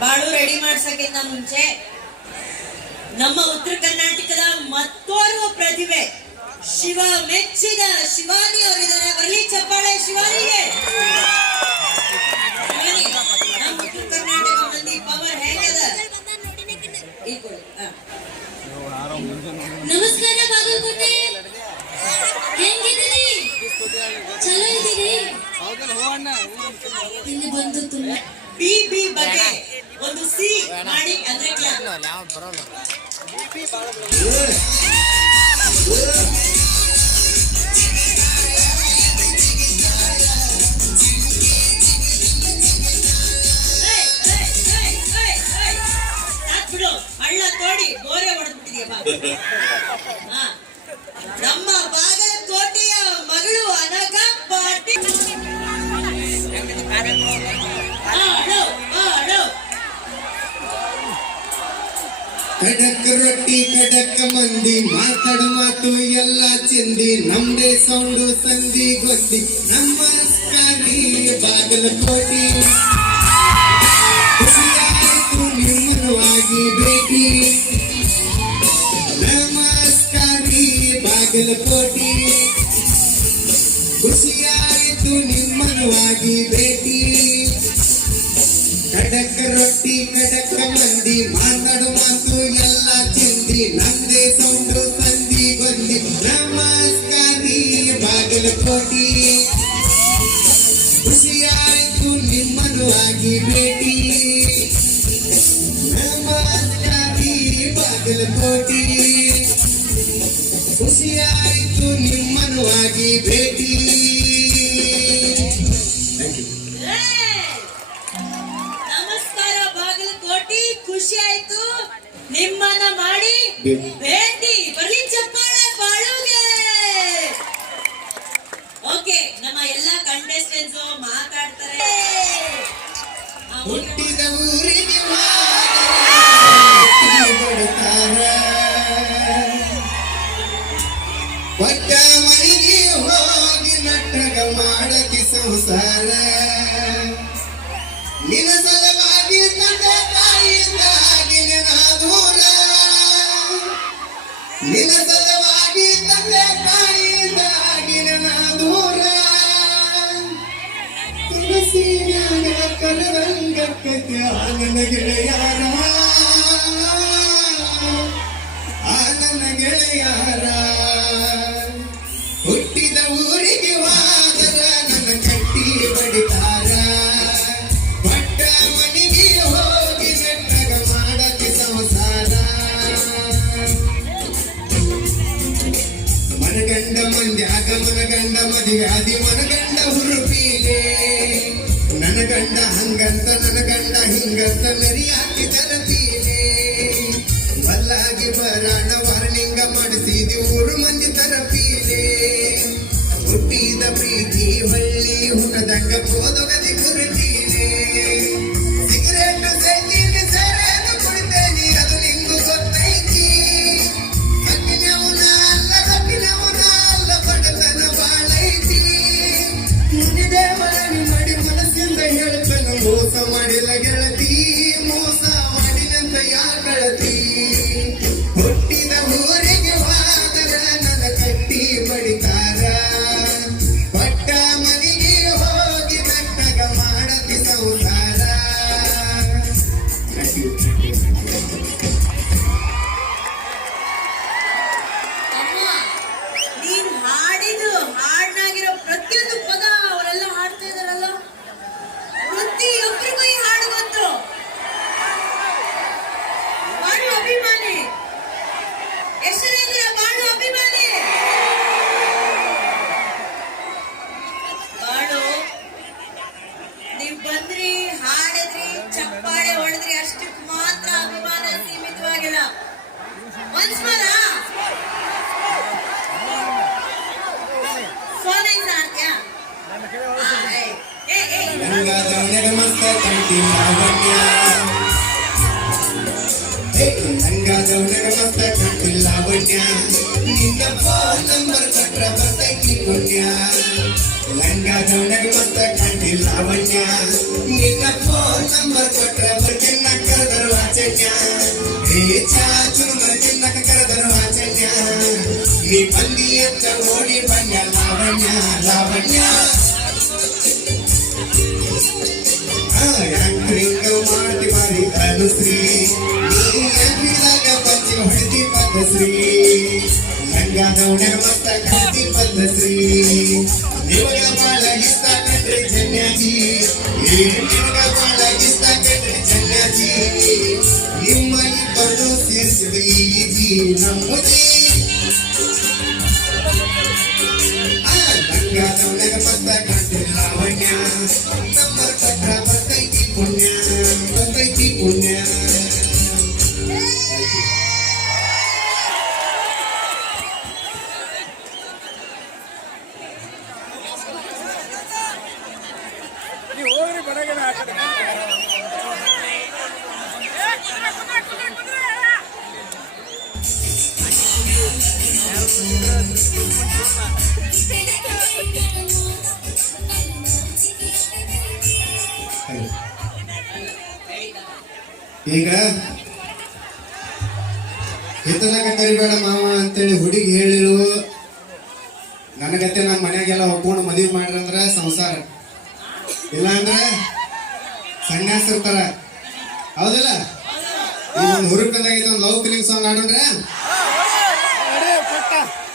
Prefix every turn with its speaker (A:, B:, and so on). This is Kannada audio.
A: ಬಾಳು ರೆಡಿ ಮಾಡ್ಸಕ್ಕಿಂತ ಮುಂಚೆ ನಮ್ಮ ಉತ್ತರ ಕರ್ನಾಟಕದ ಮತ್ತೋರ್ವ ಪ್ರತಿಭೆ ಶಿವ ಮೆಚ್ಚಿದ ಶಿವಾನಿ ಅವರಿದ್ದಾರೆ. ಬರಲಿ ಚಪ್ಪಾಳೆ ಶಿವಾನಿಗೆ. ನಮ್ಮ ಉತ್ತರ ಕರ್ನಾಟಕ ಮಂದಿ ಪವರ್ ಹೇಗದ.
B: ನಮಸ್ಕಾರ ಬಾಗಲಕೋಟೆ. ಹೆಂಗಿದ್ದೀರಿ? ಚಲೋ ಇದ್ದೀರಿ? ಇಲ್ಲಿ ಬಂದು ತುಂಬಾ
A: ಬಿ ಬಿ ಬಗ್ಗೆ ಒಂದು ಸಿ ಮಾಡಿ ಅಂದ್ರೆ ಹಳ್ಳ ತೋಡಿ ಗೋರೆ ಹೊಡೆದ್ಬಿಟ್ಟಿದ್ಯಪ್ಪ.
C: ಕಡಕ್ ರೊಟ್ಟಿ, ಕಡಕ್ ಮಂದಿ ಮಾತಾಡು ಮಾತು, ಎಲ್ಲ ಚಿಂದಿ. ನಮ್ದೇ ಸೌಂಡು ಸಂಧಿ ಗೊತ್ತಿ. ನಮಸ್ಕಾರಿ ಬಾಗಲಕೋಟಿ. ಖುಷಿಯಾಯ್ತು ನಿಮ್ಮನವಾಗಿ ಭೇಟಿ. ನಮಸ್ಕಾರಿ ಬಾಗಲಕೋಟಿ. ಖುಷಿಯಾಯಿತು ನಿಮ್ಮನವಾಗಿ ಭೇಟಿ. ಕಡಕ ರೊಟ್ಟಿ, ಕಡಕ ಮಂದಿ ಬಾಗಲಕೋಟಿ ಖುಷಿಯಾಯಿತು ನಿಮ್ಮನ್ನು ಆಗಿ ಭೇಟಿ. ನಮಸ್ಕಾರಿ ಬಾಗಲಕೋಟಿ. ಖುಷಿಯಾಯಿತು ನಿಮ್ಮನ್ನು ಆಗಿ ಭೇಟಿ!
A: ನಮಸ್ಕಾರ ಬಾಗಲಕೋಟಿ. ಖುಷಿ ಆಯ್ತು ನಿಮ್ಮನ್ನ ಮಾಡಿ
C: ನಿನ್ನ ಸಲವಾಗಿ ತಂದೆ ತಾಯಿಯಿಂದಾಗಿ ದೂರ ನಿನ್ನ ಸಲವಾಗಿ ತಂದೆ ತಾಯಿಯಿಂದಾಗಿ ದೂರ ತುಳಸಿಯಾಗ ಕಲರಂಗಕ್ಕೆ ಆನನ ಗೆಳೆಯಾರ ಮನಗಂಡ ಮಂದ್ಯಾಗ ಮನಗಂಡ ಮದಿವ್ಯಾಧಿ ಮನಗಂಡ ಹುರುಪೀಲೆ ನನ್ನ ಗಂಡ ಹಂಗಂತ ನನ್ನ ಗಂಡ ಹಿಂಗಂತ ನರಿಯಾಕಿ ತರತೀಲೆ ಬಲ್ಲಾಗಿ ಬರಾಣ ವಾರ್ನಿಂಗ ಮಾಡಿಸಿದಿ ಊರು ಮಂದಿ ತರಪೀಲೆ ಹುಟ್ಟಿದ ಪ್ರೀತಿ, ಹಳ್ಳಿ ಹುಣದಂಗ ಹೋದಗದಿ ಕುರುಟೀಲೆ. నీ పంది ఎంత ఓడి బండ లావణ్య లావణ్య ಮಾಡಿ ಅನುಶ್ರೀ ನೀ ಅಂಗಿದಾಗ ಪಂಚಿ ಹೊಡೆದಿ ಪದ್ಧಶ್ರೀ ನಂಗಾದವನ ಮತ್ತ ಕಟ್ಟಿ ಪದ್ಧಶ್ರೀ ನಿಮಗ ಬಾಳ ಇಷ್ಟ ಕಟ್ರಿ ಜನ್ಯಾಜಿ ಏ ಈಗ ಹಿತ್ತಲಾಗ ಕರಿಬೇಡ ಮಾವ ಅಂತೇಳಿ ಹುಡುಗಿ ಹೇಳಿರು ನನಗತ್ತೆ ನಮ್ಮ ಮನೆಗೆಲ್ಲ ಒಪ್ಕೊಂಡು ಮದುವೆ ಮಾಡ್ರಂದ್ರ ಸಂಸಾರ. ಇಲ್ಲ ಅಂದ್ರೆ ಸನ್ಯಾಸ ಇರ್ತಾರ. ಹೌದಿಲ್ಲ? ಈಗ ಒಂದು ಹುರುಪದಾಗೈತೆ ಒಂದು ಲವ್ ಫೀಲಿಂಗ್ ಸಾಂಗ್ ಆಡೋಣ್ರೆ
D: একটা